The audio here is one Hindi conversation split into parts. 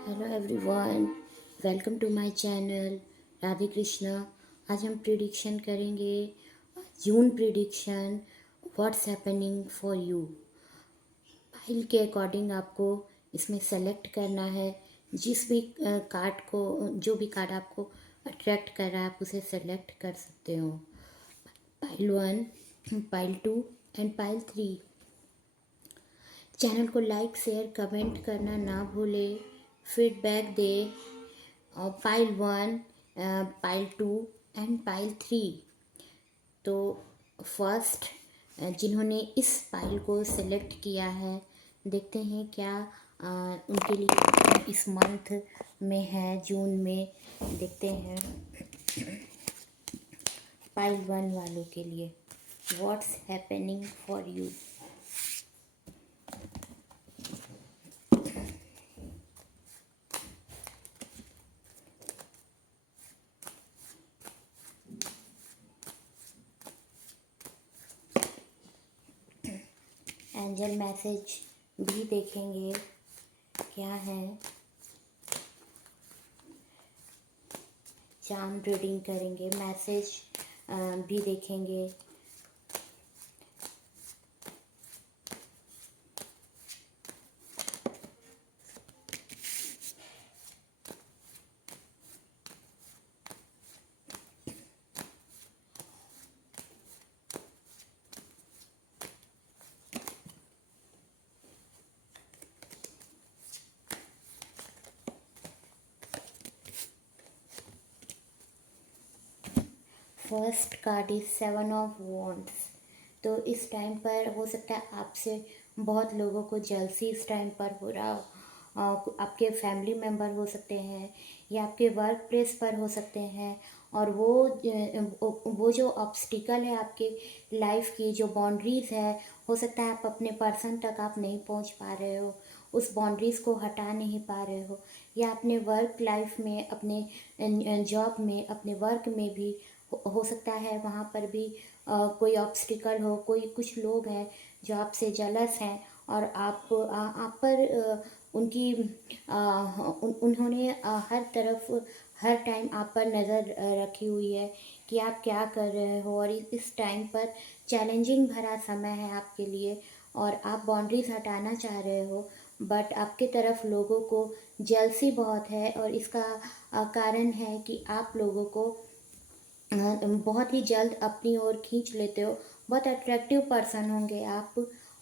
Hello everyone, welcome to my channel Radhe Krishna. आज हम प्रिडिक्शन करेंगे June prediction, what's happening for you. File के अकॉर्डिंग आपको इसमें सेलेक्ट करना है। जिस भी कार्ड को, जो भी कार्ड आपको अट्रैक्ट कर रहा है, आप उसे सेलेक्ट कर सकते हो। Pile 1, pile 2 and pile 3। Channel को लाइक शेयर कमेंट करना ना भूले, feedback they. Pile 1, pile 2 and pile 3। तो फर्स्ट जिन्होंने इस पाइल को सेलेक्ट किया है, देखते हैं क्या उनके लिए इस मंथ में है, जून में। देखते हैं पाइल 1 वालों के लिए what's happening for you. Angel message भी देखेंगे क्या है, चार्म रीडिंग करेंगे, मैसेज भी देखेंगे। First card is 7 of wands. तो इस टाइम पर हो सकता है आपसे बहुत लोगों को जलसी इस टाइम पर हो रहा हो। आपके फैमिली मेम्बर हो सकते हैं या आपके वर्क प्लेस पर हो सकते हैं, और वो जो ऑब्स्टिकल है आपके लाइफ की, जो बाउंड्रीज़ है, हो सकता है आप अपने पर्सन तक आप नहीं पहुंच पा रहे हो, उस बाउंड्रीज़ को हटा नहीं पा रहे हो, या अपने वर्क लाइफ में, अपने जॉब में, अपने वर्क में भी हो सकता है वहाँ पर भी कोई ऑब्स्टिकल हो। कोई कुछ लोग हैं जो आपसे जलस हैं, और आप पर उनकी उन्होंने हर तरफ हर टाइम आप पर नज़र रखी हुई है कि आप क्या कर रहे हो। और इस टाइम पर चैलेंजिंग भरा समय है आपके लिए, और आप बाउंड्रीज हटाना चाह रहे हो, बट आपके तरफ लोगों को जलसी बहुत है। और इसका कारण है कि आप लोगों को बहुत ही जल्द अपनी ओर खींच लेते हो। बहुत अट्रैक्टिव पर्सन होंगे आप,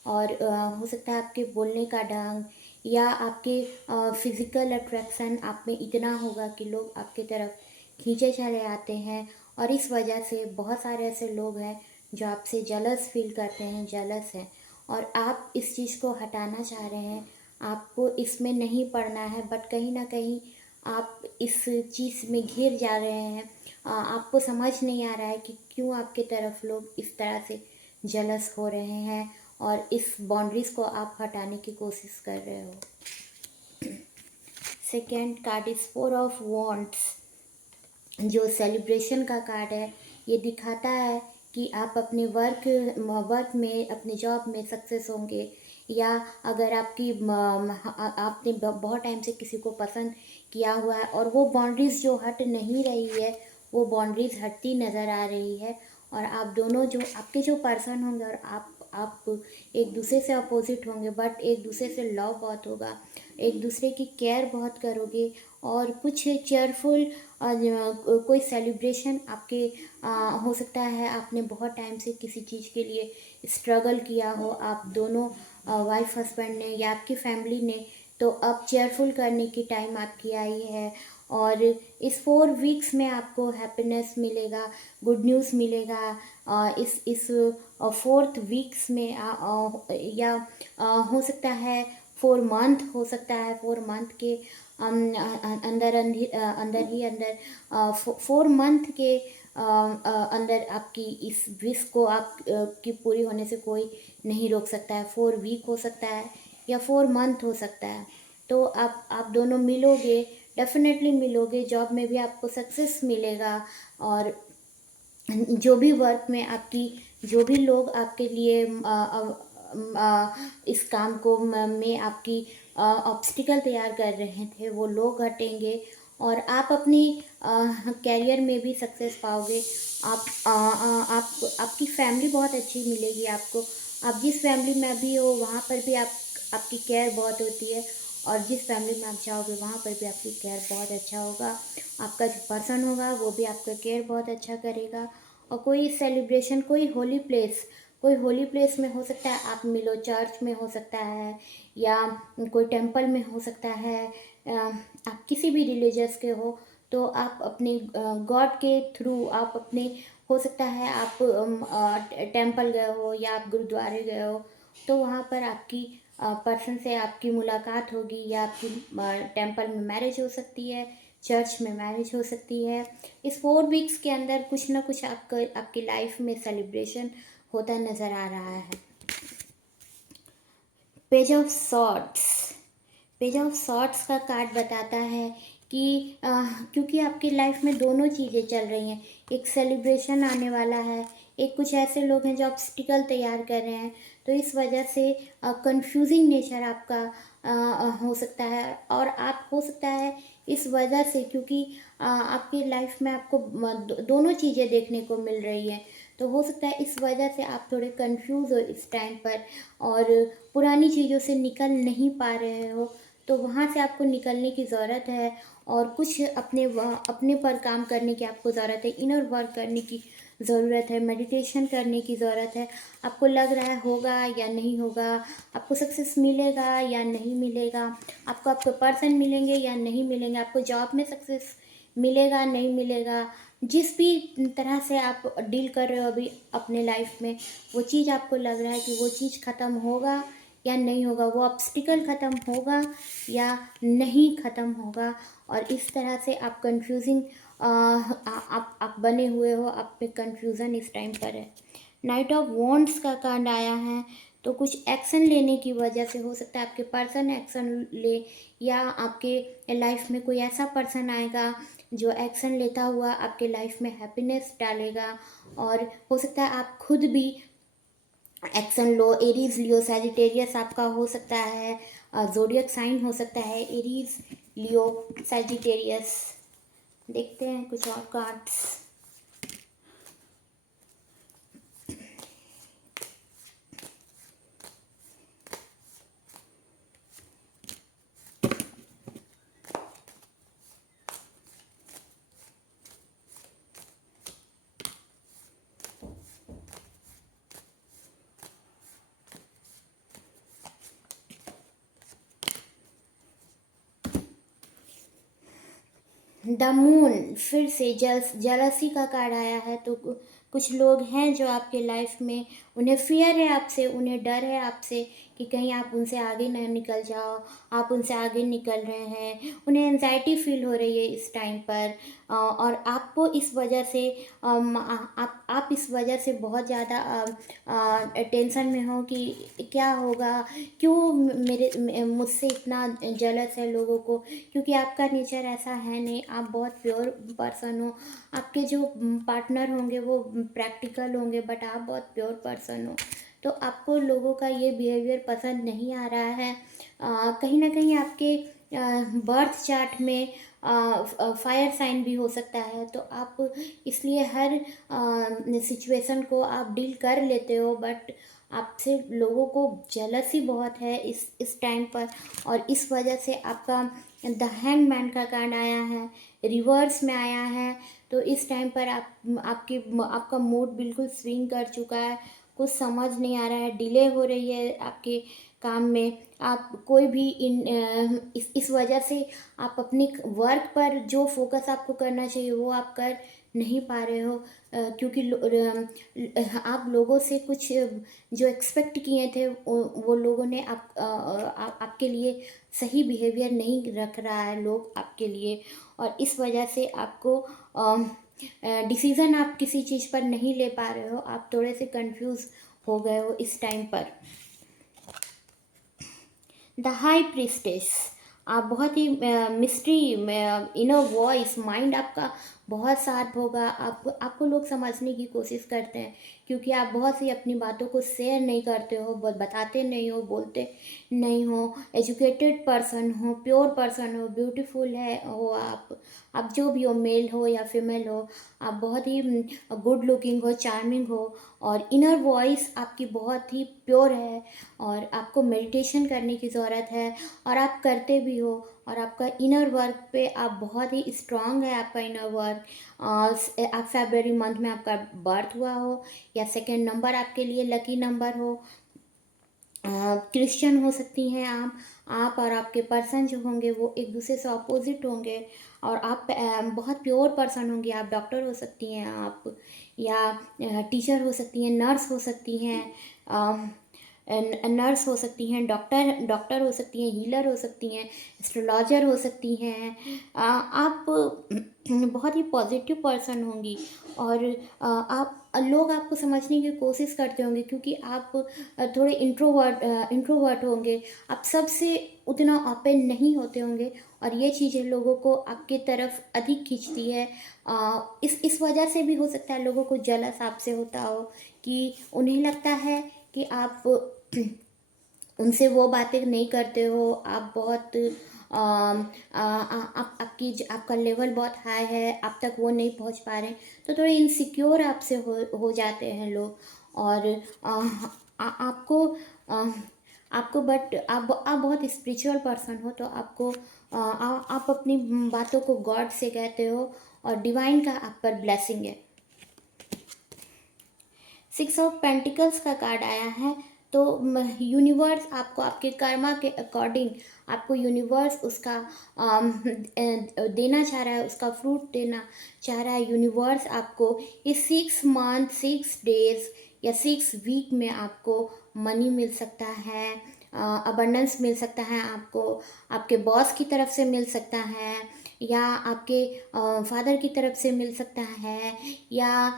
और हो सकता है आपके बोलने का ढंग या आपके फिज़िकल अट्रैक्शन आप में इतना होगा कि लोग आपके तरफ खींचे चले आते हैं। और इस वजह से बहुत सारे ऐसे लोग हैं जो आपसे जलस फील करते हैं, जलस हैं, और आप इस चीज़ को हटाना चाह रहे हैं। आपको इसमें नहीं पड़ना है, बट कहीं ना कहीं आप इस चीज़ में घिर जा रहे हैं। आपको समझ नहीं आ रहा है कि क्यों आपके तरफ लोग इस तरह से जलस हो रहे हैं, और इस बाउंड्रीज़ को आप हटाने की कोशिश कर रहे हो। Second card is 4 of wands, जो सेलिब्रेशन का कार्ड है। ये दिखाता है कि आप अपने वर्क में, अपने जॉब में सक्सेस होंगे, या अगर आपने बहुत टाइम से किसी को पसंद किया हुआ है और वो बाउंड्रीज़ जो हट नहीं रही है, वो बाउंड्रीज़ हटती नज़र आ रही है, और आप दोनों जो आपके जो पर्सन होंगे और आप एक दूसरे से अपोजिट होंगे, बट एक दूसरे से लव बहुत होगा, एक दूसरे की केयर बहुत करोगे। और कुछ चेयरफुल कोई सेलिब्रेशन आपके हो सकता है। आपने बहुत टाइम से किसी चीज़ के लिए स्ट्रगल किया हो, आप दोनों वाइफ हस्बैंड ने या आपकी फैमिली ने, तो अब चेयरफुल करने की टाइम आपकी आई है। और इस 4 वीक्स में आपको हैप्पीनेस मिलेगा, गुड न्यूज़ मिलेगा। इस 4th वीक्स में या हो सकता है 4 मंथ, हो सकता है 4 मंथ के अंदर 4 मंथ के अंदर आपकी इस विश को आप की पूरी होने से कोई नहीं रोक सकता है। 4 वीक हो सकता है या 4 मंथ हो सकता है। तो आप दोनों मिलोगे, डेफिनेटली मिलोगे। जॉब में भी आपको सक्सेस मिलेगा, और जो भी वर्क में आपकी, जो भी लोग आपके लिए इस काम को में आपकी ऑब्स्टिकल तैयार कर रहे थे वो लोग हटेंगे और आप अपनी कैरियर में भी सक्सेस पाओगे। आप आपकी फैमिली बहुत अच्छी मिलेगी आपको। आप जिस फैमिली में अभी हो वहाँ पर भी आपकी केयर बहुत होती है, और जिस फैमिली में आप जाओगे वहाँ पर भी आपकी केयर बहुत अच्छा होगा। आपका जो पर्सन होगा वो भी आपका केयर बहुत अच्छा करेगा। और कोई सेलिब्रेशन, कोई होली प्लेस में हो सकता है, आप मिलो, चर्च में हो सकता है या कोई टेंपल में हो सकता है। आप किसी भी रिलीजियस के हो तो आप अपने गॉड के थ्रू आप अपने, हो सकता है आप टेंपल गए हो या आप गुरुद्वारे गए हो, तो वहाँ पर आपकी पर्सन से आपकी मुलाकात होगी, या आपकी टेंपल में मैरिज हो सकती है, चर्च में मैरिज हो सकती है। इस 4 वीक्स के अंदर कुछ ना कुछ आपकी लाइफ में सेलिब्रेशन होता नज़र आ रहा है। Page of swords, page of swords का कार्ड बताता है कि क्योंकि आपकी लाइफ में दोनों चीज़ें चल रही हैं, एक सेलिब्रेशन आने वाला है, एक कुछ ऐसे लोग हैं जो ऑब्स्टिकल तैयार कर रहे हैं, तो इस वजह से कंफ्यूजिंग नेचर आपका हो सकता है। और आप, हो सकता है इस वजह से, क्योंकि आपकी लाइफ में आपको दोनों चीज़ें देखने को मिल रही हैं, तो हो सकता है इस वजह से आप थोड़े कंफ्यूज हो इस टाइम पर और पुरानी चीज़ों से निकल नहीं पा रहे हो, तो वहाँ से आपको निकलने की ज़रूरत है और कुछ अपने पर काम करने की आपको ज़रूरत है, इनर वर्क करने की ज़रूरत है, मेडिटेशन करने की ज़रूरत है। आपको लग रहा है होगा या नहीं होगा, आपको सक्सेस मिलेगा या नहीं मिलेगा, आपको आपके पर्सन मिलेंगे या नहीं मिलेंगे, आपको जॉब में सक्सेस मिलेगा नहीं मिलेगा, जिस भी तरह से आप डील कर रहे हो अभी अपने लाइफ में, वो चीज़ आपको लग रहा है कि वो चीज़ ख़त्म होगा या नहीं होगा, वो ऑब्स्टिकल ख़त्म होगा या नहीं ख़त्म होगा। और इस तरह से आप कंफ्यूजिंग आप बने हुए हो, आप पे कंफ्यूज़न इस टाइम पर है। नाइट ऑफ वॉन्ड्स का कार्ड आया है, तो कुछ एक्शन लेने की वजह से हो सकता है आपके पर्सन एक्शन ले, या आपके लाइफ में कोई ऐसा पर्सन आएगा जो एक्शन लेता हुआ आपके लाइफ में हैप्पीनेस डालेगा। और हो सकता है आप खुद भी एक्शन लो। एरीज, लियो, सैजिटेरियस आपका हो सकता है, ज़ोडिएक साइन हो सकता है एरीज, लियो, सैजिटेरियस। देखते हैं कुछ और कार्ड्स। द मून, फिर से जलसी का कार्ड आया है, तो कुछ लोग हैं जो आपके लाइफ में, उन्हें फियर है आपसे, उन्हें डर है आपसे कि कहीं आप उनसे आगे न निकल जाओ, आप उनसे आगे निकल रहे हैं, उन्हें एनजाइटी फील हो रही है इस टाइम पर। और आपको इस वजह से आप इस वजह से बहुत ज़्यादा टेंशन में हो कि क्या होगा, क्यों मुझसे इतना जलस है लोगों को, क्योंकि आपका नेचर ऐसा है नहीं, आप बहुत प्योर पर्सन हो। आपके जो पार्टनर होंगे वो प्रैक्टिकल होंगे, बट आप बहुत प्योर पर्सन हो, तो आपको लोगों का ये बिहेवियर पसंद नहीं आ रहा है। कहीं ना कहीं आपके बर्थ चार्ट में फायर साइन भी हो सकता है, तो आप इसलिए हर सिचुएशन को आप डील कर लेते हो, बट आपसे लोगों को जेलसी बहुत है इस टाइम पर। और इस वजह से आपका द हैंगमैन का कार्ड आया है, रिवर्स में आया है, तो इस टाइम पर आपका मूड बिल्कुल स्विंग कर चुका है, कुछ समझ नहीं आ रहा है, डिले हो रही है आपके काम में। आप कोई भी इस वजह से आप अपने वर्क पर जो फोकस आपको करना चाहिए वो आप कर नहीं पा रहे हो, क्योंकि आप लोगों से कुछ जो एक्सपेक्ट किए थे वो लोगों ने आपके लिए सही बिहेवियर नहीं रख रहा है लोग आपके लिए, और इस वजह से आपको डिसीज़न आप किसी चीज़ पर नहीं ले पा रहे हो, आप थोड़े से कंफ्यूज हो गए हो इस टाइम पर। द हाई प्रिस्टेस, आप बहुत ही मिस्ट्री, इनर वॉइस, माइंड आपका बहुत शार्प होगा। आपको लोग समझने की कोशिश करते हैं, क्योंकि आप बहुत सी अपनी बातों को शेयर नहीं करते हो, बताते नहीं हो, बोलते नहीं हो। एजुकेटेड पर्सन हो, प्योर पर्सन हो, ब्यूटीफुल है हो आप जो भी हो, मेल हो या फीमेल हो, आप बहुत ही गुड लुकिंग हो, चार्मिंग हो, और इनर वॉइस आपकी बहुत ही प्योर है, और आपको मेडिटेशन करने की ज़रूरत है, और आप करते भी हो। और आपका इनर वर्क पे आप बहुत ही स्ट्रांग है, आपका इनर वर्क। आप फरवरी मंथ में आपका बर्थ हुआ हो, या सेकेंड नंबर आपके लिए लकी नंबर हो, क्रिश्चियन हो सकती हैं आप और आपके पर्सन जो होंगे वो एक दूसरे से अपोजिट होंगे, और आप बहुत प्योर पर्सन होंगे। आप डॉक्टर हो सकती हैं, आप या टीचर हो सकती हैं, नर्स हो सकती हैं, नर्स हो सकती हैं, डॉक्टर हो सकती हैं, हीलर हो सकती हैं, एस्ट्रोलॉजर हो सकती हैं। आप बहुत ही पॉजिटिव पर्सन होंगी, और आप लोग आपको समझने की कोशिश करते होंगे, क्योंकि आप थोड़े इंट्रोवर्ट होंगे। आप सबसे उतना ओपन नहीं होते होंगे, और ये चीज़ें लोगों को आपके तरफ अधिक खींचती है। इस वजह से भी हो सकता है लोगों को जलस आपसे होता हो, कि उन्हें लगता है कि आप उनसे वो बातें नहीं करते हो। आप बहुत आपका लेवल बहुत हाई है, आप तक वो नहीं पहुंच पा रहे हैं, तो थोड़े इनसिक्योर आपसे हो जाते हैं लोग। और आपको आ, आपको बट आप बहुत स्पिरिचुअल पर्सन हो, तो आपको आप अपनी बातों को गॉड से कहते हो, और डिवाइन का आप पर ब्लेसिंग है। 6 ऑफ पेंटिकल्स का कार्ड आया है, तो यूनिवर्स आपको आपके कर्मा के अकॉर्डिंग आपको यूनिवर्स उसका देना चाह रहा है, उसका फ्रूट देना चाह रहा है। यूनिवर्स आपको इस 6 मंथ 6 डेज या 6 वीक में आपको मनी मिल सकता है, अबंडेंस मिल सकता है आपको, आपके बॉस की तरफ से मिल सकता है, या आपके फादर की तरफ से मिल सकता है, या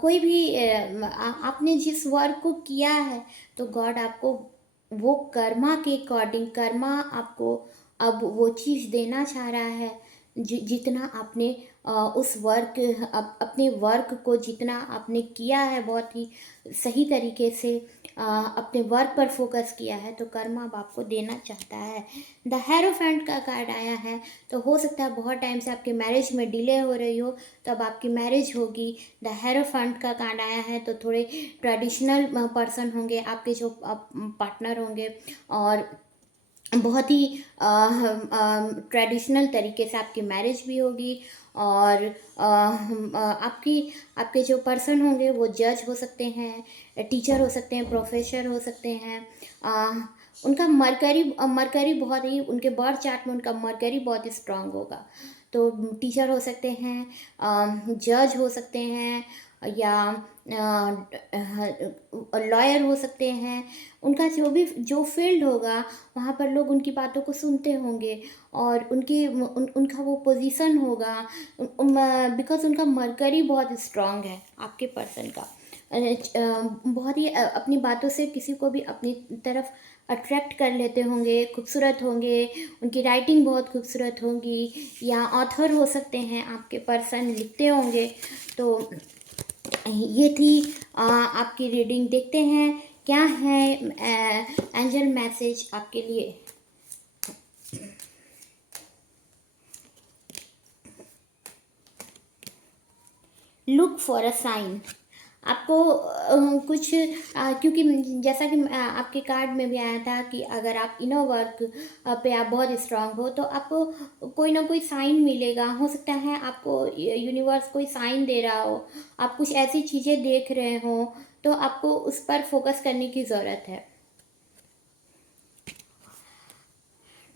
कोई भी आपने जिस वर्क को किया है, तो गॉड आपको वो कर्मा के अकॉर्डिंग, कर्मा आपको अब वो चीज़ देना चाह रहा है। जितना आपने उस वर्क अपने वर्क को जितना आपने किया है, बहुत ही सही तरीके से अपने वर्क पर फोकस किया है, तो कर्मा अब आपको देना चाहता है। द हेरोफेंट का कार्ड आया है, तो हो सकता है बहुत टाइम से आपके मैरिज में डिले हो रही हो, तो अब आपकी मैरिज होगी। द हेरोफेंट का कार्ड आया है, तो थोड़े ट्रेडिशनल पर्सन होंगे आपके जो पार्टनर होंगे, और बहुत ही ट्रेडिशनल तरीके से आपकी मैरिज भी होगी। और आपके जो पर्सन होंगे वो जज हो सकते हैं, टीचर हो सकते हैं, प्रोफेसर हो सकते हैं। उनका मरकरी बहुत ही, उनके बर्थ चार्ट में उनका मरकरी बहुत ही स्ट्रांग होगा, तो टीचर हो सकते हैं, जज हो सकते हैं, या लॉयर हो सकते हैं। उनका जो फील्ड होगा, वहाँ पर लोग उनकी बातों को सुनते होंगे, और उनका वो पोजीशन होगा, बिकॉज उनका मरकरी बहुत स्ट्रांग है आपके पर्सन का। बहुत ही अपनी बातों से किसी को भी अपनी तरफ अट्रैक्ट कर लेते होंगे, खूबसूरत होंगे, उनकी राइटिंग बहुत खूबसूरत होगी, या ऑथर हो सकते हैं आपके पर्सन, लिखते होंगे। तो ये थी आपकी रीडिंग। देखते हैं क्या है एंजल मैसेज आपके लिए। Look for a sign. आपको कुछ क्योंकि जैसा कि आपके कार्ड में भी आया था कि अगर आप इनर वर्क पे आप बहुत स्ट्रांग हो, तो आपको कोई ना कोई साइन मिलेगा। हो सकता है आपको यूनिवर्स कोई साइन दे रहा हो, आप कुछ ऐसी चीज़ें देख रहे हो, तो आपको उस पर फोकस करने की ज़रूरत है।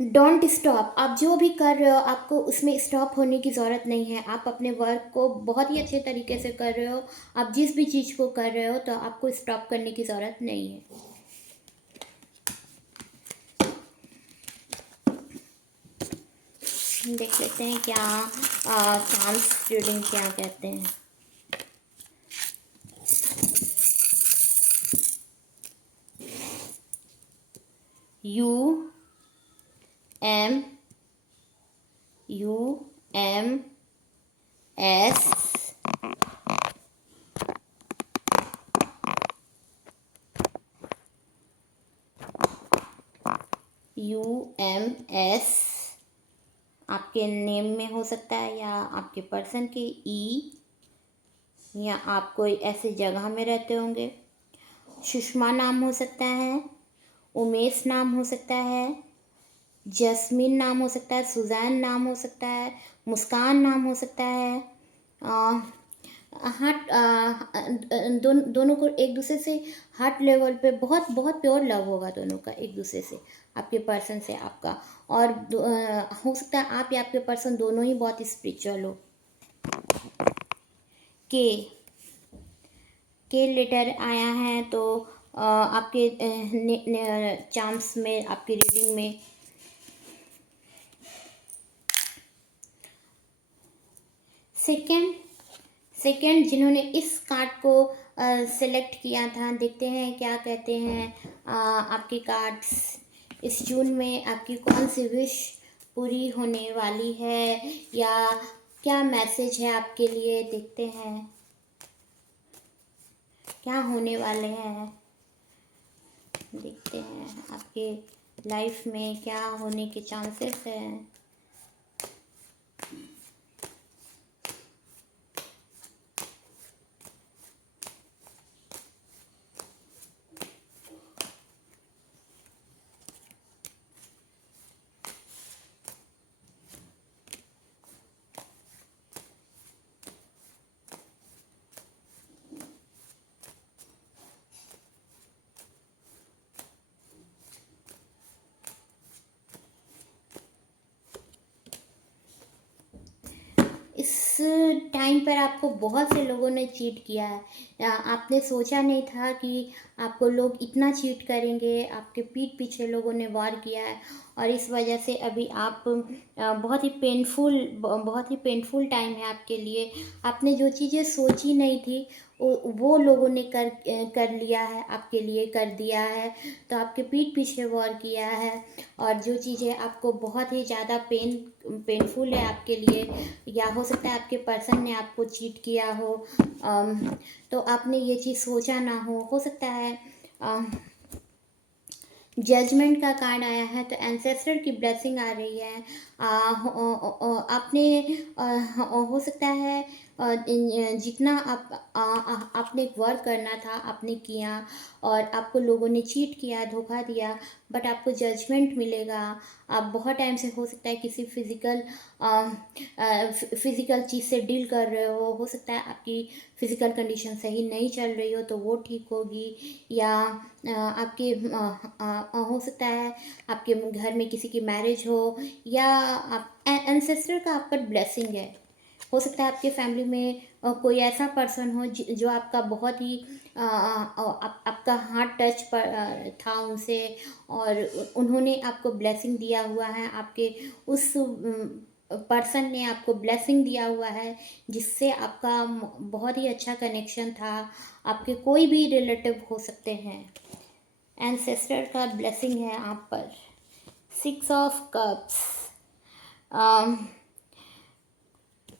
Don't stop. आप जो भी कर रहे हो आपको उसमें स्टॉप होने की ज़रूरत नहीं है। आप अपने वर्क को बहुत ही अच्छे तरीके से कर रहे हो, आप जिस भी चीज़ को कर रहे हो, तो आपको स्टॉप करने की ज़रूरत नहीं है। देख लेते हैं क्या सांस रीडिंग क्या कहते हैं। U M U M S U M S आपके नेम में हो सकता है, या आपके पर्सन के ई, या आप कोई ऐसे जगह में रहते होंगे। सुषमा नाम हो सकता है, उमेश नाम हो सकता है, जस्मीन नाम हो सकता है, सुजैन नाम हो सकता है, मुस्कान नाम हो सकता है। हार्ट दोनों को एक दूसरे से हार्ट लेवल पे बहुत बहुत प्योर लव होगा दोनों का एक दूसरे से, आपके पर्सन से आपका। और हो सकता है आप या आपके पर्सन दोनों ही बहुत स्पिरिचुअल हो। के लेटर आया है तो आपके चार्म्स में, आपकी रीडिंग में सेकंड जिन्होंने इस कार्ड को सेलेक्ट किया था, देखते हैं क्या कहते हैं आपके कार्ड्स। इस जून में आपकी कौन सी विश पूरी होने वाली है, या क्या मैसेज है आपके लिए, देखते हैं क्या होने वाले हैं। देखते हैं आपके लाइफ में क्या होने के चांसेस हैं। इस टाइम पर आपको बहुत से लोगों ने चीट किया है, आपने सोचा नहीं था कि आपको लोग इतना चीट करेंगे। आपके पीठ पीछे लोगों ने वार किया है, और इस वजह से अभी आप बहुत ही पेनफुल टाइम है आपके लिए। आपने जो चीज़ें सोची नहीं थी वो लोगों ने कर लिया है, आपके लिए कर दिया है। तो आपके पीठ पीछे वॉर किया है, और जो चीज़ें आपको बहुत ही ज़्यादा पेनफुल है आपके लिए, या हो सकता है आपके पर्सन ने आपको चीट किया हो, तो आपने ये चीज़ सोचा ना हो सकता है। जजमेंट का कार्ड आया है, तो एंसेस्टर की ब्लेसिंग आ रही है। आपने हो सकता है जितना आपने वर्क करना था आपने किया, और आपको लोगों ने चीट किया, धोखा दिया, बट आपको जजमेंट मिलेगा। आप बहुत टाइम से हो सकता है किसी फिज़िकल चीज़ से डील कर रहे हो सकता है आपकी फ़िज़िकल कंडीशन सही नहीं चल रही हो तो वो ठीक होगी, या आपके हो सकता है आपके घर में किसी की मैरिज हो, या आप एंसेस्टर का आप पर ब्लेसिंग है। हो सकता है आपके फैमिली में कोई ऐसा पर्सन हो जो आपका बहुत ही आपका हार्ट टच पर था उनसे, और उन्होंने आपको ब्लेसिंग दिया हुआ है। आपके उस पर्सन ने आपको ब्लेसिंग दिया हुआ है, जिससे आपका बहुत ही अच्छा कनेक्शन था। आपके कोई भी रिलेटिव हो सकते हैं। एंसेस्टर का ब्लेसिंग है आप पर। 6 ऑफ कप्स।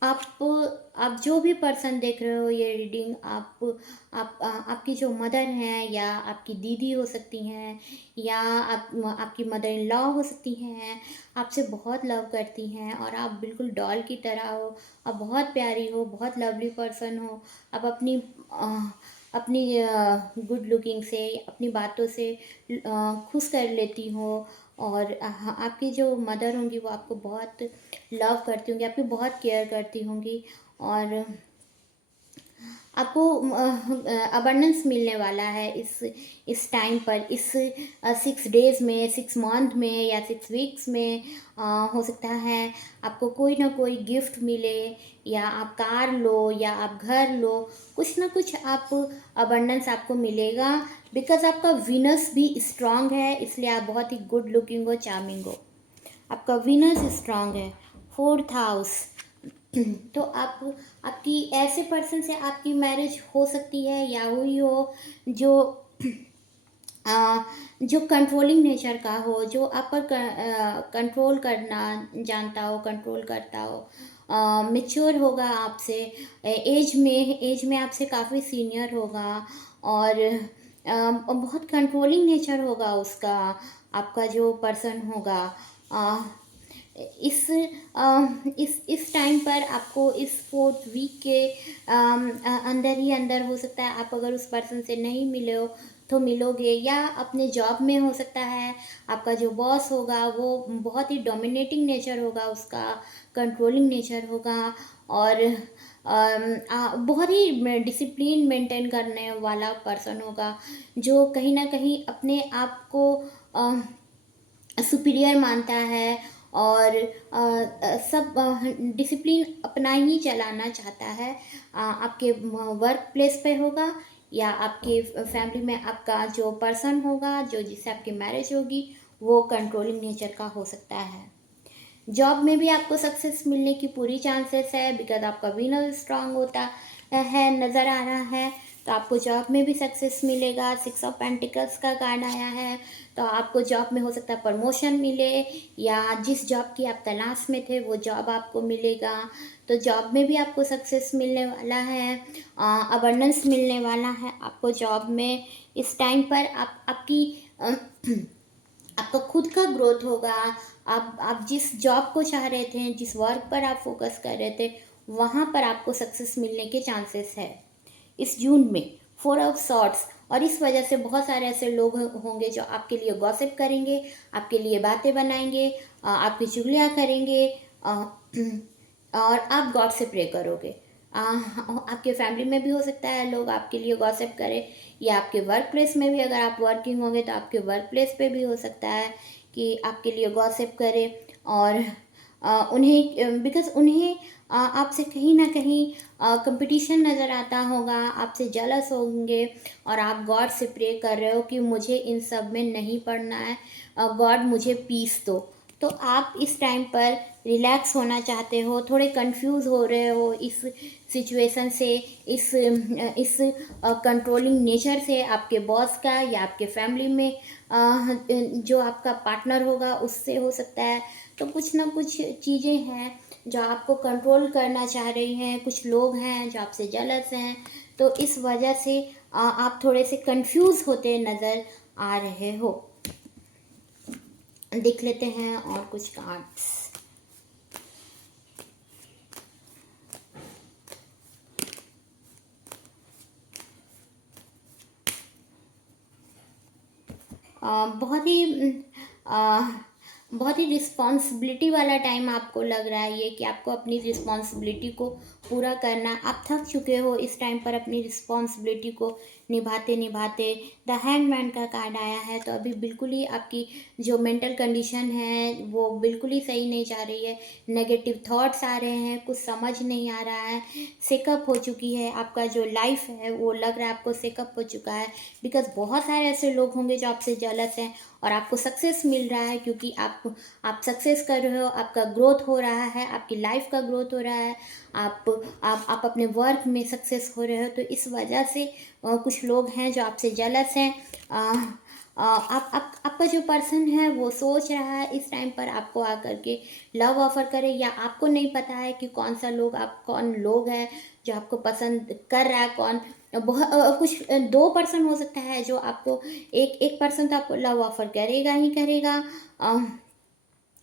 आप जो भी पर्सन देख रहे हो ये रीडिंग, आपकी जो मदर हैं, या आपकी दीदी हो सकती हैं, या आपकी मदर इन लॉ हो सकती हैं, आपसे बहुत लव करती हैं, और आप बिल्कुल डॉल की तरह हो। आप बहुत प्यारी हो, बहुत लवली पर्सन हो। आप अपनी गुड लुकिंग से, अपनी बातों से खुश कर लेती हो, और आपकी जो मदर होंगी वो आपको बहुत लव करती होंगी, आपकी बहुत केयर करती होंगी, और आपको अबंडेंस मिलने वाला है इस टाइम पर, इस 6 डेज़ में, 6 मंथ में, या 6 वीक्स में। हो सकता है आपको कोई ना कोई गिफ्ट मिले, या आप कार लो, या आप घर लो, कुछ ना कुछ आप अबंडेंस आपको मिलेगा। बिकॉज आपका वीनस भी स्ट्रांग है, इसलिए आप बहुत ही गुड लुकिंग हो, चार्मिंग हो। आपका वीनस स्ट्रांग है। 4th house. तो आपकी ऐसे पर्सन से आपकी मैरिज हो सकती है, या हुई हो जो जो कंट्रोलिंग नेचर का हो, जो आप पर कंट्रोल करना जानता हो, कंट्रोल करता हो, मैच्योर होगा आपसे, एज में आपसे काफ़ी सीनियर होगा, और बहुत कंट्रोलिंग नेचर होगा उसका, आपका जो पर्सन होगा। अ, इस इस टाइम पर आपको इस 4th वीक के अंदर ही अंदर हो सकता है, आप अगर उस पर्सन से नहीं मिले हो तो मिलोगे, या अपने जॉब में हो सकता है आपका जो बॉस होगा वो बहुत ही डोमिनेटिंग नेचर होगा, उसका कंट्रोलिंग नेचर होगा, और बहुत ही डिसिप्लिन मेंटेन करने वाला पर्सन होगा, जो कहीं ना कहीं अपने आप को सुपीरियर मानता है, और सब डिसिप्लिन अपना ही चलाना चाहता है। आपके वर्क प्लेस पे होगा, या आपके फैमिली में आपका जो पर्सन होगा, जो जिससे आपकी मैरिज होगी, वो कंट्रोलिंग नेचर का हो सकता है। जॉब में भी आपको सक्सेस मिलने की पूरी चांसेस है, बिकॉज आपका विनर स्ट्रांग होता है, नज़र आ रहा है, तो आपको जॉब में भी सक्सेस मिलेगा। 6 ऑफ पेंटिकल्स का कार्ड आया है, तो आपको जॉब में हो सकता है प्रमोशन मिले, या जिस जॉब की आप तलाश में थे वो जॉब आपको मिलेगा, तो जॉब में भी आपको सक्सेस मिलने वाला है, अबंडेंस मिलने वाला है आपको जॉब में। इस टाइम पर आपकी आपका खुद का ग्रोथ होगा। आप जिस जॉब को चाह रहे थे, जिस वर्क पर आप फोकस कर रहे थे, वहाँ पर आपको सक्सेस मिलने के चांसेस है इस जून में। 4 ऑफ सॉर्ट्स, और इस वजह से बहुत सारे ऐसे लोग होंगे जो आपके लिए गॉसिप करेंगे, आपके लिए बातें बनाएंगे, आपकी चुगलियाँ करेंगे, और आप गॉड से प्रे करोगे। आपके फैमिली में भी हो सकता है लोग आपके लिए गॉसिप करें, या आपके वर्क प्लेस में भी, अगर आप वर्किंग होंगे तो आपके वर्क प्लेस पे भी हो सकता है कि आपके लिए गॉसिप करें, और उन्हें बिकॉज़ उन्हें आपसे कहीं ना कहीं कंपटीशन नज़र आता होगा, आपसे जलस होंगे, और आप गॉड से प्रे कर रहे हो कि मुझे इन सब में नहीं पड़ना है, गॉड मुझे पीस दो। तो आप इस टाइम पर रिलैक्स होना चाहते हो, थोड़े कंफ्यूज हो रहे हो इस सिचुएशन से, इस कंट्रोलिंग नेचर से, आपके बॉस का या आपके फैमिली में जो आपका पार्टनर होगा उससे हो सकता है। तो कुछ ना कुछ चीज़ें हैं जो आपको कंट्रोल करना चाह रही हैं, कुछ लोग हैं जो आपसे जलस हैं, तो इस वजह से आप थोड़े से कंफ्यूज होते नज़र आ रहे हो। देख लेते हैं और कुछ कार्ड्स। बहुत ही अ, बहुत ही रिस्पॉन्सिबिलिटी वाला टाइम आपको लग रहा है ये, कि आपको अपनी रिस्पॉन्सिबिलिटी को पूरा करना, आप थक चुके हो इस टाइम पर अपनी रिस्पॉन्सिबिलिटी को निभाते निभाते। द हैंगमैन का कार्ड आया है, तो अभी बिल्कुल ही आपकी जो मेंटल कंडीशन है वो बिल्कुल ही सही नहीं जा रही है, नेगेटिव थॉट्स आ रहे हैं, कुछ समझ नहीं आ रहा है, सेकअप हो चुकी है आपका जो लाइफ है, वो लग रहा है आपको सेकअप हो चुका है, बिकॉज बहुत सारे ऐसे लोग होंगे जो आपसे जेलस हैं, और आपको सक्सेस मिल रहा है क्योंकि आप सक्सेस कर रहे हो, आपका ग्रोथ हो रहा है, आपकी लाइफ का ग्रोथ हो रहा है, आप अपने वर्क में सक्सेस हो रहे हो, तो इस वजह से कुछ लोग हैं जो आपसे जेलस हैं। आपका जो पर्सन है वो सोच रहा है इस टाइम पर आपको आकर के लव ऑफर करे, या आपको नहीं पता है कि कौन लोग है जो आपको पसंद कर रहा है, कौन कुछ 2 पर्सन हो सकता है जो आपको, एक पर्सन तो आपको लव ऑफर करेगा ही करेगा,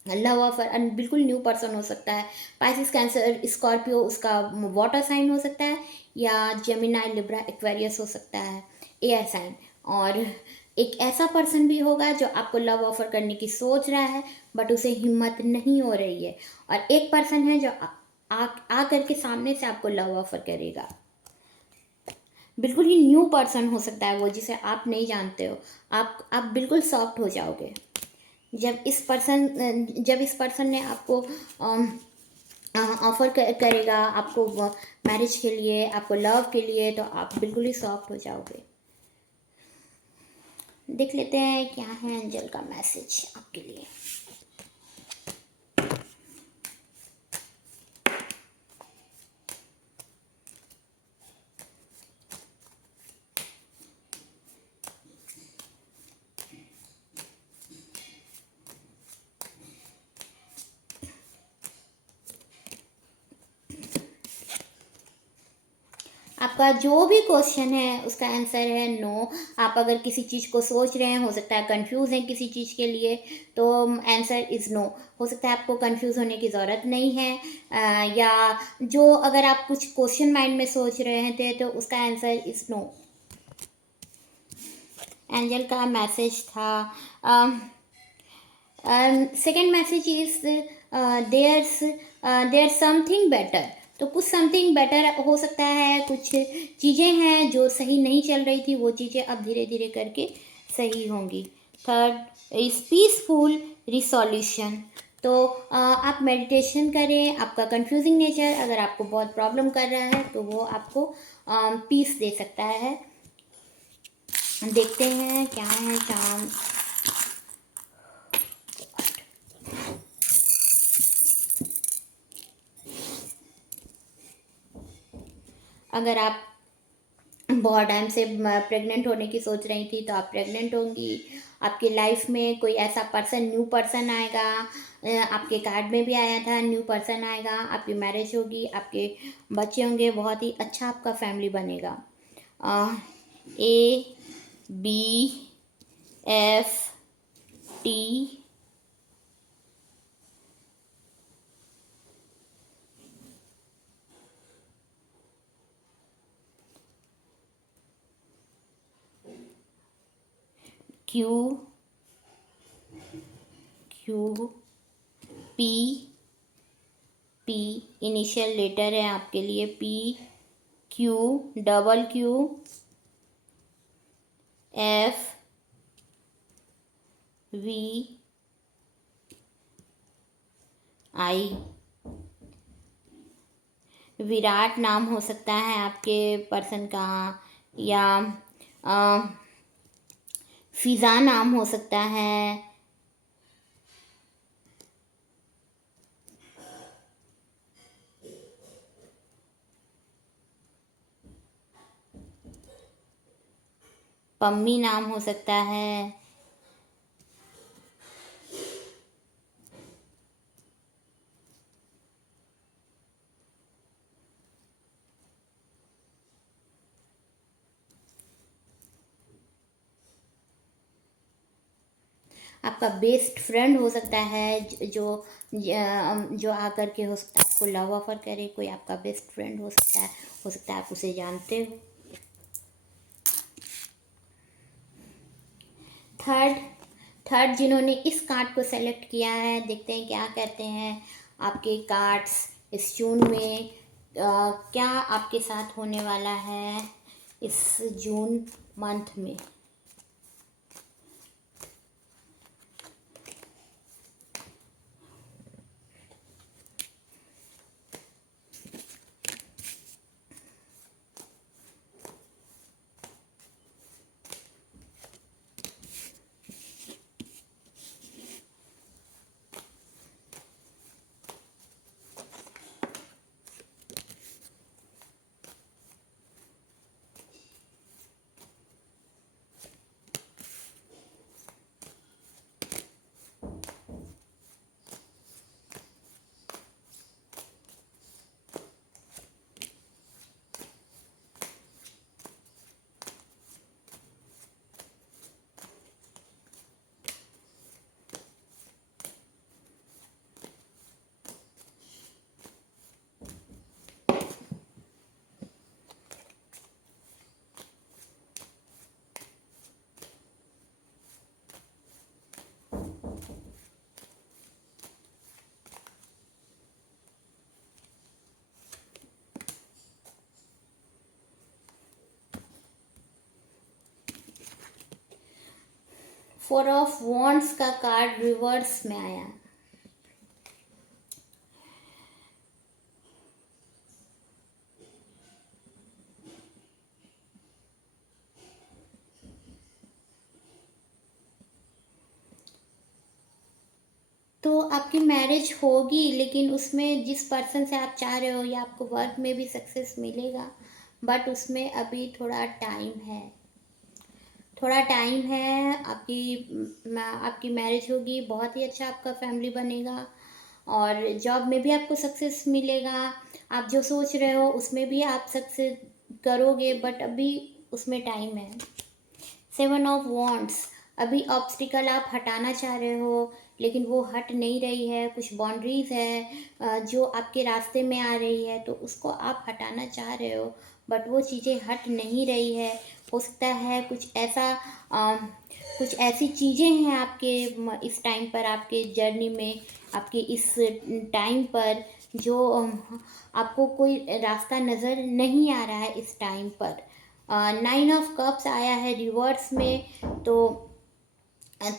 लव ऑफर बिल्कुल न्यू पर्सन हो सकता है, पाइसिस, कैंसर, स्कॉर्पियो उसका वाटर साइन हो सकता है, या जेमिनाई, लिब्रा, एक्वेरियस हो सकता है, एयर साइन। और एक ऐसा पर्सन भी होगा जो आपको लव ऑफर करने की सोच रहा है बट उसे हिम्मत नहीं हो रही है, और एक पर्सन है जो आ करके सामने से आपको लव ऑफर करेगा। बिल्कुल ही न्यू पर्सन हो सकता है वो, जिसे आप नहीं जानते हो। आप बिल्कुल सॉफ्ट हो जाओगे जब इस पर्सन ने आपको ऑफर करेगा, आपको मैरिज के लिए, आपको लव के लिए, तो आप बिल्कुल ही सॉफ्ट हो जाओगे। देख लेते हैं क्या है एंजल का मैसेज आपके लिए। आपका जो भी क्वेश्चन है उसका आंसर है नो। आप अगर किसी चीज़ को सोच रहे हैं, हो सकता है कंफ्यूज हैं किसी चीज़ के लिए, तो आंसर इज़ नो। हो सकता है आपको कंफ्यूज होने की ज़रूरत नहीं है। या जो अगर आप कुछ क्वेश्चन माइंड में सोच रहे थे तो उसका आंसर इज़ नो। एंजल का मैसेज था। Second message is there something better. तो कुछ समथिंग बेटर हो सकता है, कुछ चीज़ें हैं जो सही नहीं चल रही थी, वो चीज़ें अब धीरे धीरे करके सही होंगी। Third is peaceful resolution. तो आप मेडिटेशन करें। आपका कंफ्यूजिंग नेचर अगर आपको बहुत प्रॉब्लम कर रहा है तो वो आपको पीस दे सकता है। देखते हैं क्या है चांस। अगर आप बहुत टाइम से प्रेग्नेंट होने की सोच रही थी तो आप प्रेग्नेंट होंगी। आपकी लाइफ में कोई ऐसा पर्सन, न्यू पर्सन आएगा। आपके कार्ड में भी आया था, न्यू पर्सन आएगा। आपकी मैरिज होगी, आपके बच्चे होंगे, बहुत ही अच्छा आपका फैमिली बनेगा। ABFT QP इनिशियल लेटर है आपके लिए PQFVI। विराट नाम हो सकता है आपके पर्सन का, या फिज़ा नाम हो सकता है। पम्मी नाम हो सकता है। आपका बेस्ट फ्रेंड हो सकता है, जो आकर के हो सकता है आपको लव ऑफर करे। कोई आपका बेस्ट फ्रेंड हो सकता है आप उसे जानते हो। थर्ड जिन्होंने इस कार्ड को सेलेक्ट किया है, देखते हैं क्या कहते हैं आपके कार्ड्स इस जून में। क्या आपके साथ होने वाला है इस जून मंथ में। फोर ऑफ वॉन्ड्स का कार्ड रिवर्स में आया। तो आपकी मैरिज होगी, लेकिन उसमें जिस पर्सन से आप चाह रहे हो या आपको वर्क में भी सक्सेस मिलेगा, बट उसमें अभी थोड़ा टाइम है। आपकी मैरिज होगी, बहुत ही अच्छा आपका फैमिली बनेगा, और जॉब में भी आपको सक्सेस मिलेगा। आप जो सोच रहे हो उसमें भी आप सक्सेस करोगे, बट अभी उसमें टाइम है। 7 ऑफ वॉन्ड्स, अभी ऑब्स्टिकल आप हटाना चाह रहे हो लेकिन वो हट नहीं रही है, कुछ बाउंड्रीज है जो आपके रास्ते में आ रही है, तो उसको आप हटाना चाह रहे हो बट वो चीज़ें हट नहीं रही है। हो सकता है कुछ ऐसी चीज़ें हैं आपके इस टाइम पर, आपके जर्नी में, आपके इस टाइम पर, जो आपको कोई रास्ता नज़र नहीं आ रहा है इस टाइम पर। 9 ऑफ कप्स आया है रिवर्स में, तो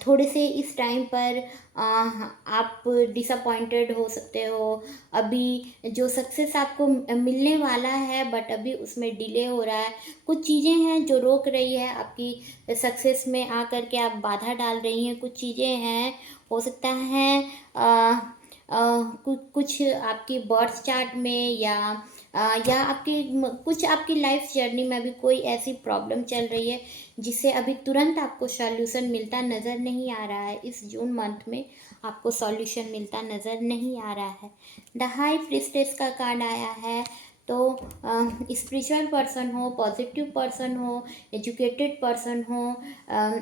थोड़े से इस टाइम पर आप डिसअपॉइंटेड हो सकते हो। अभी जो सक्सेस आपको मिलने वाला है बट अभी उसमें डिले हो रहा है, कुछ चीज़ें हैं जो रोक रही है आपकी सक्सेस में, आकर के आप बाधा डाल रही हैं। कुछ चीज़ें हैं, हो सकता है कुछ आपकी बर्थ चार्ट में या कुछ आपकी लाइफ जर्नी में भी कोई ऐसी प्रॉब्लम चल रही है जिससे अभी तुरंत आपको सॉल्यूशन मिलता नज़र नहीं आ रहा है। इस जून मंथ में आपको सॉल्यूशन मिलता नज़र नहीं आ रहा है। द हाई प्रीस्टेस का कार्ड आया है, तो स्पिरिचुअल पर्सन हो, पॉजिटिव पर्सन हो, एजुकेटेड पर्सन हो,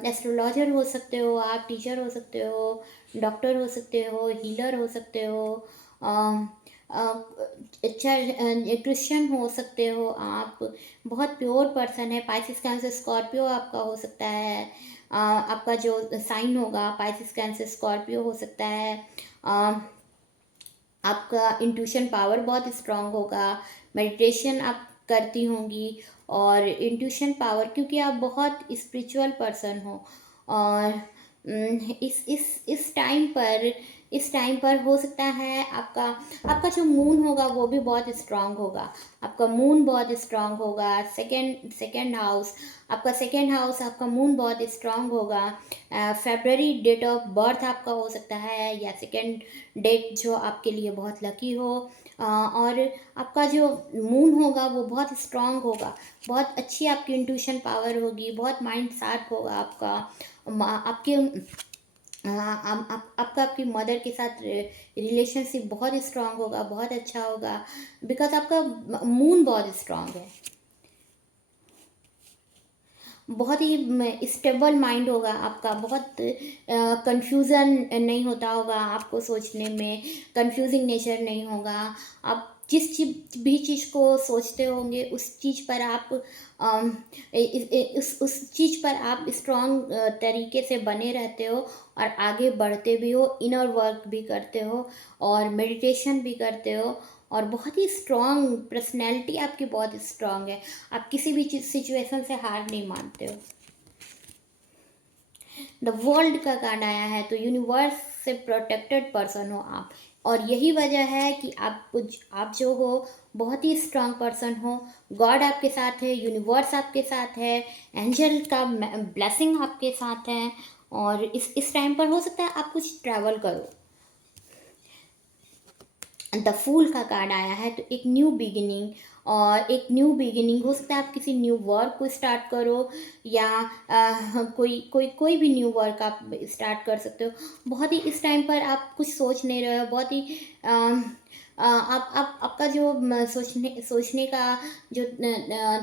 एस्ट्रोलॉजर हो सकते हो आप, टीचर हो सकते हो, डॉक्टर हो सकते हो, हीलर हो सकते हो, क्रिश्चियन हो सकते हो आप, बहुत प्योर पर्सन है। पाइसिस कैंसर स्कॉर्पियो आपका हो सकता है, आपका जो साइन होगा पाइसिस कैंसर स्कॉर्पियो हो सकता है। आपका इंट्यूशन पावर बहुत स्ट्रांग होगा, मेडिटेशन आप करती होंगी, और इंट्यूशन पावर, क्योंकि आप बहुत स्पिरिचुअल पर्सन हो। और इस टाइम पर हो सकता है आपका जो मून होगा वो भी बहुत स्ट्रांग होगा। आपका मून बहुत स्ट्रांग होगा, सेकेंड हाउस, आपका मून बहुत स्ट्रांग होगा। फेब्रवरी डेट ऑफ बर्थ आपका हो सकता है, या सेकेंड डेट जो आपके लिए बहुत लकी हो। और आपका जो मून होगा वो बहुत स्ट्रांग होगा, बहुत अच्छी आपकी इंट्यूशन पावर होगी, बहुत माइंड शार्प होगा आपका। आपकी मदर के साथ रिलेशनशिप बहुत स्ट्रांग होगा, बहुत अच्छा होगा, बिकॉज आपका मून बहुत स्ट्रांग है। बहुत ही स्टेबल माइंड होगा आपका, बहुत कंफ्यूजन नहीं होता होगा आपको सोचने में, कंफ्यूजिंग नेचर नहीं होगा। आप भी चीज़ को सोचते होंगे उस चीज़ पर आप उस चीज़ पर आप स्ट्रांग तरीके से बने रहते हो और आगे बढ़ते भी हो, इनर वर्क भी करते हो और मेडिटेशन भी करते हो, और बहुत ही स्ट्रांग पर्सनैलिटी आपकी बहुत स्ट्रांग है। आप किसी भी चीज़ सिचुएशन से हार नहीं मानते हो। द वर्ल्ड का कार्ड आया है, तो यूनिवर्स से प्रोटेक्टेड पर्सन हो आप, और यही वजह है कि आप जो हो बहुत ही स्ट्रांग पर्सन हो। गॉड आपके साथ है, यूनिवर्स आपके साथ है, एंजल का ब्लेसिंग आपके साथ है, और इस टाइम पर हो सकता है आप कुछ ट्रैवल करो। द फूल का कार्ड आया है, तो एक न्यू बिगिनिंग, और एक न्यू बिगिनिंग हो सकता है आप किसी न्यू वर्क को स्टार्ट करो, या कोई भी न्यू वर्क आप स्टार्ट कर सकते हो। बहुत ही इस टाइम पर आप कुछ सोच नहीं रहे हो, बहुत ही आपका जो सोचने का जो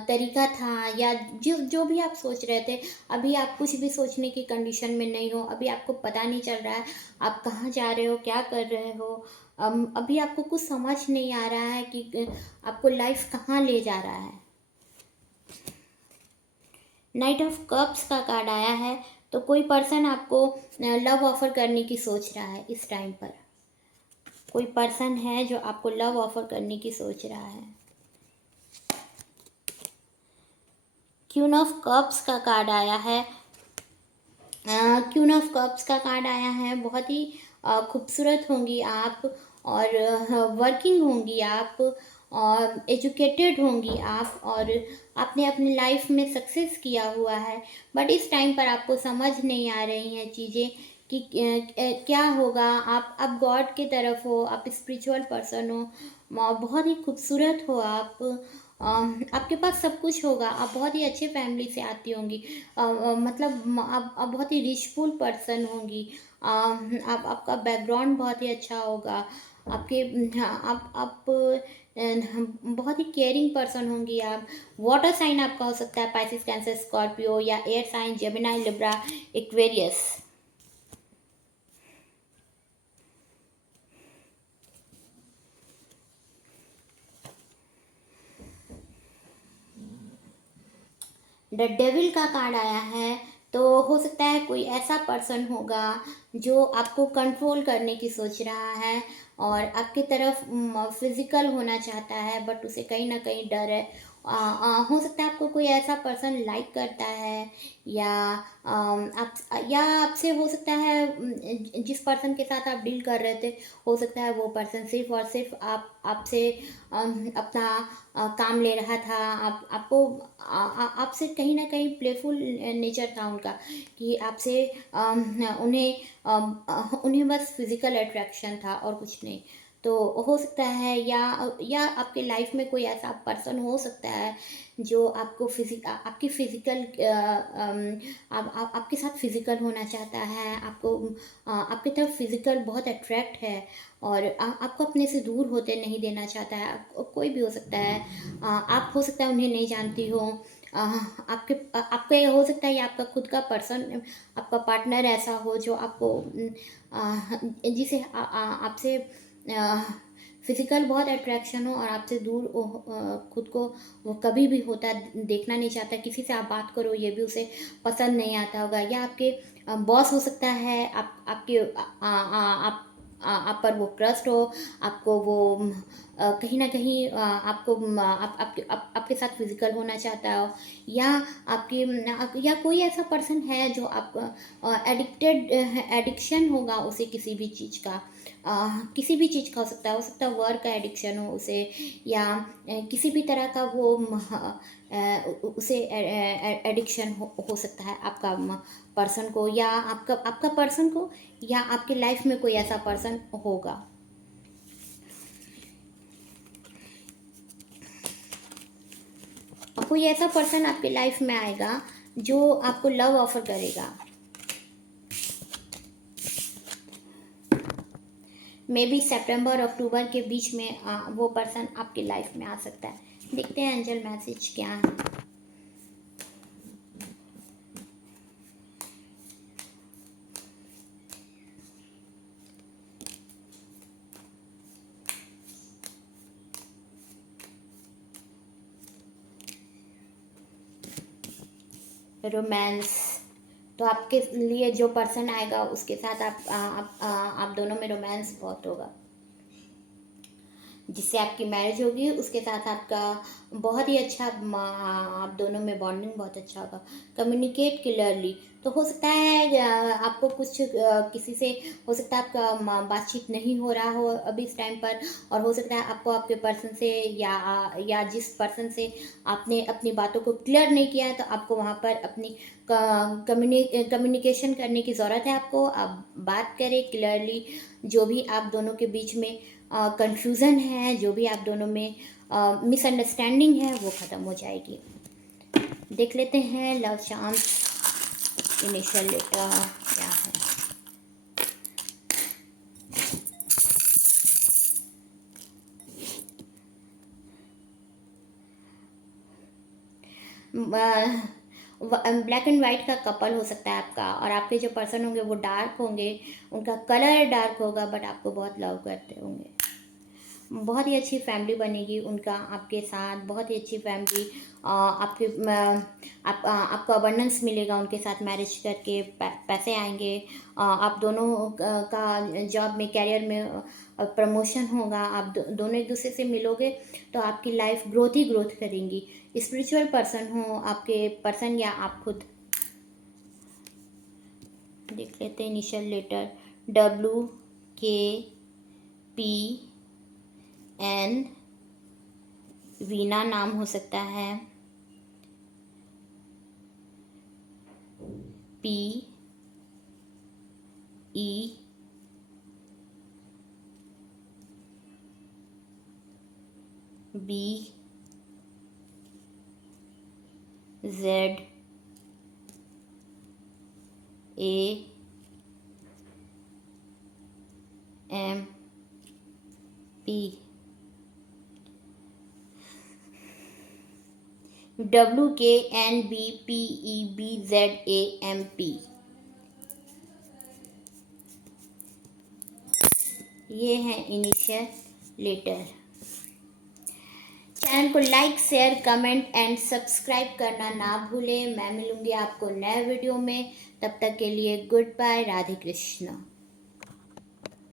तरीका था, या जो भी आप सोच रहे थे, अभी आप कुछ भी सोचने की कंडीशन में नहीं हो। अभी आपको पता नहीं चल रहा है आप कहाँ जा रहे हो, क्या कर रहे हो। अभी आपको कुछ समझ नहीं आ रहा है कि आपको लाइफ कहाँ ले जा रहा है। नाइट ऑफ कप्स का कार्ड आया है, तो कोई पर्सन आपको लव ऑफर करने की सोच रहा है इस टाइम पर। कोई पर्सन है जो आपको लव ऑफर करने की सोच रहा है। क्वीन ऑफ कप्स का कार्ड आया है, क्वीन ऑफ कप्स का कार्ड आया है। बहुत ही खूबसूरत होंगी आप, और वर्किंग होंगी आप, और एजुकेटेड होंगी आप, और आपने अपनी लाइफ में सक्सेस किया हुआ है, बट इस टाइम पर आपको समझ नहीं आ रही हैं चीज़ें कि क्या होगा। आप गॉड की तरफ हो, आप स्पिरिचुअल पर्सन हो, बहुत ही खूबसूरत हो आप, आपके पास सब कुछ होगा, आप बहुत ही अच्छे फैमिली से आती होंगी, मतलब आप बहुत ही रिचफुल पर्सन होंगी, आपका बैकग्राउंड बहुत ही अच्छा होगा, आपके हाँ, आप बहुत ही केयरिंग पर्सन होंगी आप। वाटर साइन आपका हो सकता है पाइसिस, कैंसर, स्कॉर्पियो, या air sign Gemini, Libra, Aquarius. The devil का कार्ड आया है, तो हो सकता है कोई ऐसा पर्सन होगा जो आपको कंट्रोल करने की सोच रहा है और आपकी तरफ फिजिकल होना चाहता है, बट उसे कहीं ना कहीं डर है। हो सकता है आपको कोई ऐसा पर्सन लाइक करता है, या आप या आपसे हो सकता है जिस पर्सन के साथ आप डील कर रहे थे, हो सकता है वो पर्सन सिर्फ और सिर्फ आपसे अपना काम ले रहा था। आपको आपसे कहीं ना कहीं प्लेफुल नेचर था उनका, कि आपसे उन्हें बस फिजिकल अट्रैक्शन था और कुछ नहीं। तो हो सकता है, या आपके लाइफ में कोई ऐसा पर्सन हो सकता है जो आपको आपकी फिजिकल आपके साथ फिजिकल होना चाहता है, आपको आपकी तरफ फिजिकल बहुत अट्रैक्ट है, और आपको अपने से दूर होते नहीं देना चाहता है। कोई भी हो सकता है, आप हो सकता है उन्हें नहीं जानती हो। आपके हो सकता है ये आपका खुद का पर्सन, आपका पार्टनर ऐसा हो जो आपको जिसे आपसे फिजिकल बहुत अट्रैक्शन हो और आपसे दूर खुद को वो कभी भी होता देखना नहीं चाहता। किसी से आप बात करो ये भी उसे पसंद नहीं आता होगा, या आपके बॉस हो सकता है, आपके आप पर वो ट्रस्ट हो, आपको वो कहीं ना कहीं आपको आपके साथ फिजिकल होना चाहता हो, या या कोई ऐसा पर्सन है जो आप एडिक्शन होगा उसे किसी भी चीज़ का, किसी भी चीज़ का हो सकता है वर्क का एडिक्शन हो उसे, या किसी भी तरह का वो उसे एडिक्शन हो सकता है आपका पर्सन को, या आपका पर्सन को, या आपके लाइफ में कोई ऐसा पर्सन होगा। और कोई ऐसा पर्सन आपके लाइफ में आएगा जो आपको लव ऑफर करेगा। मे बी सितंबर अक्टूबर के बीच में वो पर्सन आपकी लाइफ में आ सकता है। देखते हैं एंजल मैसेज क्या है। रोमांस, तो आपके लिए जो पर्सन आएगा उसके साथ आप दोनों में रोमांस बहुत होगा। जिससे आपकी मैरिज होगी उसके साथ आपका बहुत ही अच्छा आप दोनों में बॉन्डिंग बहुत अच्छा होगा। कम्युनिकेट क्लियरली, तो हो सकता है आपको कुछ किसी से हो सकता है आपका बातचीत नहीं हो रहा हो अभी इस टाइम पर, और हो सकता है आपको आपके पर्सन से या जिस पर्सन से आपने अपनी बातों को क्लियर नहीं किया है, तो आपको वहाँ पर अपनी कम्युनिकेशन करने की ज़रूरत है। आपको आप बात करें क्लियरली, जो भी आप दोनों के बीच में कंफ्यूज़न है, जो भी आप दोनों में मिसअंडरस्टैंडिंग है, वो ख़त्म हो जाएगी। देख लेते हैं लव चांस इनिशियल लेटर क्या है। ब्लैक एंड वाइट का कपल हो सकता है आपका, और आपके जो पर्सन होंगे वो डार्क होंगे, उनका कलर डार्क होगा, बट आपको बहुत लव करते होंगे। बहुत ही अच्छी फैमिली बनेगी उनका आपके साथ, बहुत ही अच्छी फैमिली। आपके आपको अबंडेंस मिलेगा उनके साथ मैरिज करके, पैसे आएंगे। आप दोनों का जॉब में कैरियर में प्रमोशन होगा। आप दोनों एक दूसरे से मिलोगे तो आपकी लाइफ ग्रोथ ही ग्रोथ करेंगी। स्पिरिचुअल पर्सन हो आपके पर्सन या आप खुद। देख लेते हैं इनिशियल लेटर WKPN, वीना नाम हो सकता है, PEBZAM, पी, WKNBPEBZAMP, ये हैं इनिशियल लेटर। चैनल को like, share, comment and subscribe करना ना भूलें। मैं मिलूंगी आपको नए वीडियो में, तब तक के लिए गुड बाय, राधे कृष्ण।